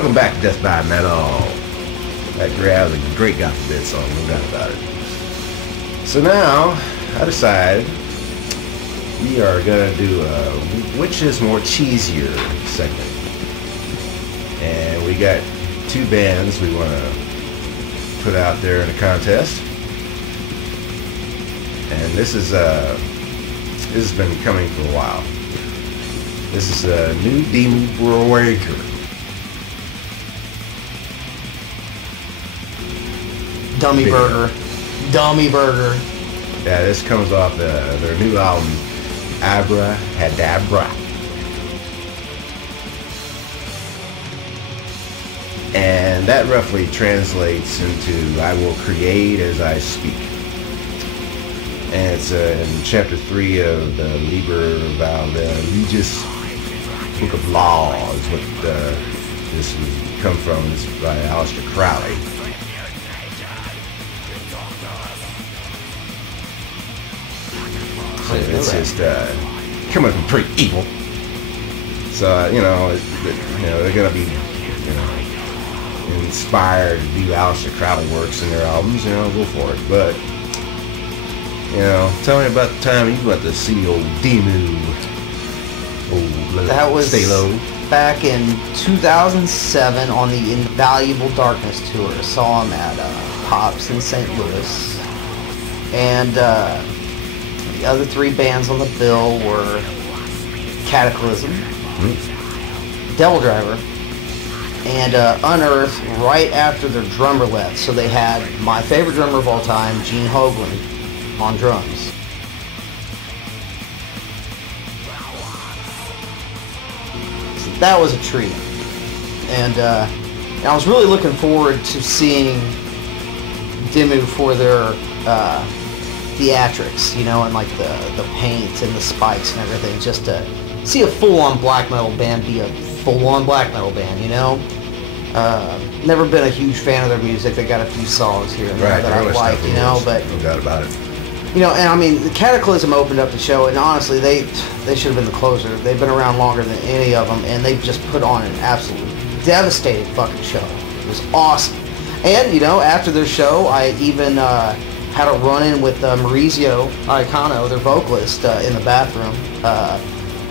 Welcome back to Death by Metal. That was a great God Forbid song, no doubt about it. So now, I decided we are going to do a which is more cheesier segment. And we got two bands we want to put out there in a contest. And this has been coming for a while. This is a new Dimmu Borgir. Dummy Burger. Dummy Burger. Yeah, this comes off their new album, Abracadabra. And that roughly translates into I will create as I speak. And it's in chapter 3 of the Liber Valerigus Book of Law is what this would come from. It's by Aleister Crowley. So it's just coming from pretty evil. So they're gonna be inspired to do Aleister Crowley works in their albums. Go for it. But tell me about the time you went to see old Dimmu. That was Stay Low. Back in 2007 on the Invaluable Darkness tour. I saw him at Pops in St. Louis. And the other three bands on the bill were Cataclysm, Devil Driver, and Unearth right after their drummer left. So they had my favorite drummer of all time, Gene Hoglan, on drums. So that was a treat. And I was really looking forward to seeing Dimmu for their theatrics, and like the paint and the spikes and everything, just to see a full-on black metal band be a full-on black metal band, Never been a huge fan of their music. They got a few songs here and there that I like, but no doubt about it. And I mean, the Cataclysm opened up the show, and honestly, they should have been the closer. They've been around longer than any of them, and they've just put on an absolutely devastating fucking show. It was awesome. And, after their show, I even had a run-in with Maurizio Iacano, their vocalist, in the bathroom,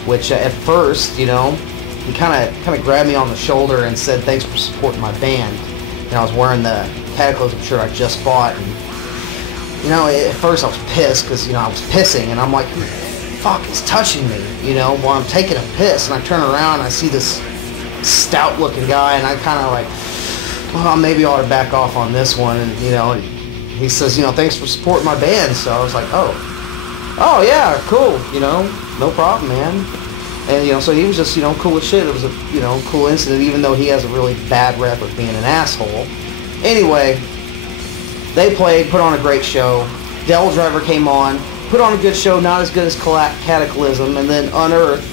which at first, he kind of grabbed me on the shoulder and said, "Thanks for supporting my band." And I was wearing the Cataclysm shirt I just bought, and at first I was pissed because I was pissing, and I'm like, "Who the fuck is touching me?" While I'm taking a piss, and I turn around and I see this stout-looking guy, and I kind of like, well, maybe I ought to back off on this one, and he says, "Thanks for supporting my band." So I was like, oh yeah, cool, no problem, man. And, so he was just, cool as shit. It was a, cool incident, even though he has a really bad rep of being an asshole. Anyway, they played, put on a great show. Devil Driver came on, put on a good show, not as good as Cataclysm, and then Unearth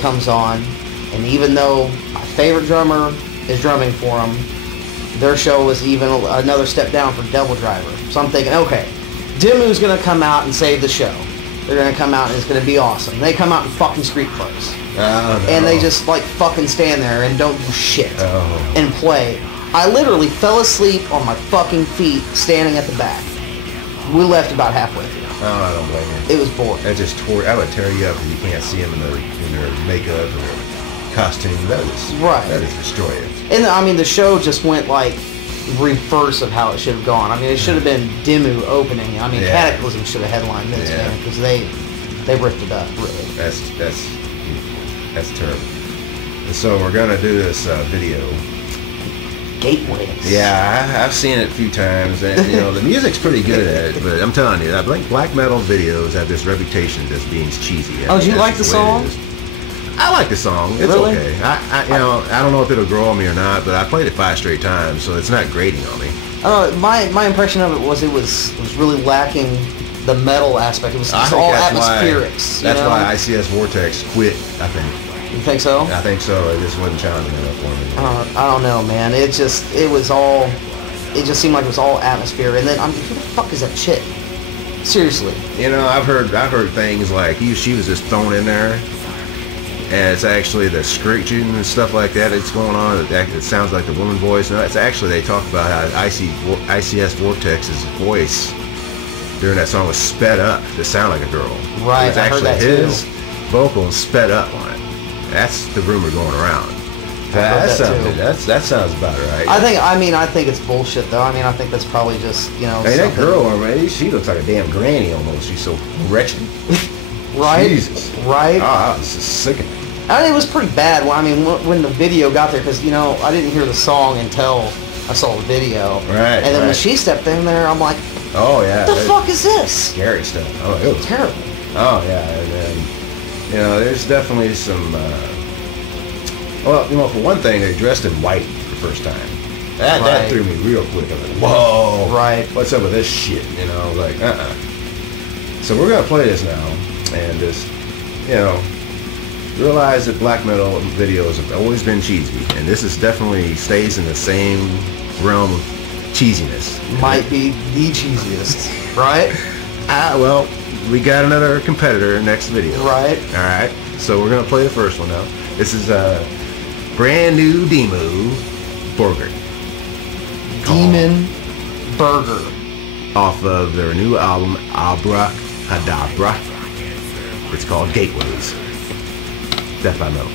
comes on. And even though my favorite drummer is drumming for him, their show was even another step down for Devil Driver. So I'm thinking, okay, Dimmu's going to come out and save the show. They're going to come out and it's going to be awesome. They come out in fucking street clothes. Oh, no. And they just fucking stand there and don't do shit and play. I literally fell asleep on my fucking feet standing at the back. We left about halfway through. Oh, I don't blame you. It was boring. That just I would tear you up if you can't see them in their makeup or costume. That is destroy it. And I mean, the show just went reverse of how it should have gone. I mean, it should have been Dimmu opening. I mean, Cataclysm should have headlined this, man, because they ripped it up, really. That's terrible. And so we're gonna do this video. Gateways. Yeah, I've seen it a few times, and the music's pretty good at it. But I'm telling you, I think black metal videos have this reputation as being cheesy. Oh, do you like the song? I like the song. It's really? Okay. I don't know if it'll grow on me or not, but I played it 5 straight times, so it's not grating on me. My impression of it was really lacking the metal aspect. It was just all atmospherics. That's why ICS Vortex quit, I think. You think so? I think so. It just wasn't challenging enough for me. I don't know, man. It just seemed like it was all atmosphere. And then, who the fuck is that chick? Seriously. I've heard things like she was just thrown in there. and it's actually the screeching and stuff like that that's going on. It sounds like a woman voice. No, it's actually, they talk about how ICS Vortex's voice during that song was sped up to sound like a girl. Right, It's actually his vocals sped up on it. That's the rumor going around. That sounds about right. I think it's bullshit though. I mean, I think that's probably just, you know. Hey, that girl, man, she looks like a damn granny almost. She's so wretched. Right. Jesus. Right. Ah, this is sickening. I mean, it was pretty bad. When the video got there, because, you know, I didn't hear the song until I saw the video. Right. And then when she stepped in there, I'm like, oh yeah. What the fuck is this? Scary stuff. Oh, it was terrible. Oh yeah, and then, you know, there's definitely some. Well, you know, for one thing, they're dressed in white for the first time. That threw me real quick. I was like, whoa. Right. What's up with this shit? You know, like, So we're gonna play this now, and just, you know, realize that black metal videos have always been cheesy, and this is definitely stays in the same realm of cheesiness. Might be the cheesiest, right? Well, we got another competitor next video. Right. All right. So we're gonna play the first one now. This is brand new Dimmu Borgir. Demon Burger. Off of their new album Abracadabra. It's called Gateways. Death by Metal.